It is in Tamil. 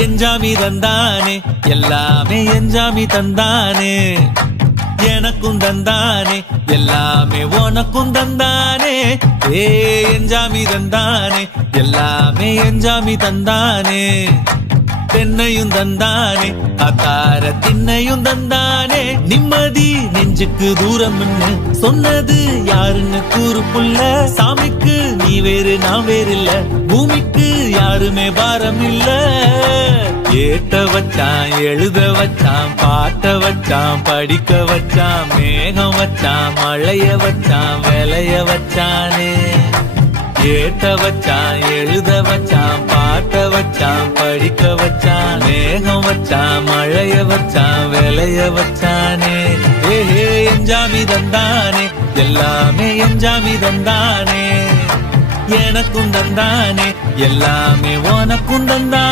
எஞ்சாமி தந்தானே எல்லாமே எஞ்சாமி தந்தானே எனக்கும் தந்தானே எல்லாமே உனக்கும் தந்தானே ஏ எஞ்சாமி தந்தானே எல்லாமே எஞ்சாமி தந்தானே தென்னையும் தந்தானே அத்தார திண்ணையும் தந்தானே நிம்மதி நெஞ்சுக்கு தூரம்னு சொன்னது யாருன்னு கூறு புள்ள சாமிக்கு நீ வேறு நான் வேறு இல்ல பூமிக்கு யாருமே பாரம் இல்ல ஏத்த வச்சான் எழுத வச்சான் பாட்ட வச்சான் படிக்க வச்சான் மேகம் வச்சான் மழைய வச்சான் விளைய வச்சானே ஏத்த வச்சான் எழுத வச்சான் பாட்ட வச்சான் படிக்க வச்சான் மேகம் வச்சான் மழைய வச்சான் விளைய வச்சானே ஏஹே எஞ்சாமி தந்தானே எல்லாமே எஞ்சாமி தந்தானே எனக்கும் தந்தானே எல்லாமே உனக்கும் தந்தானே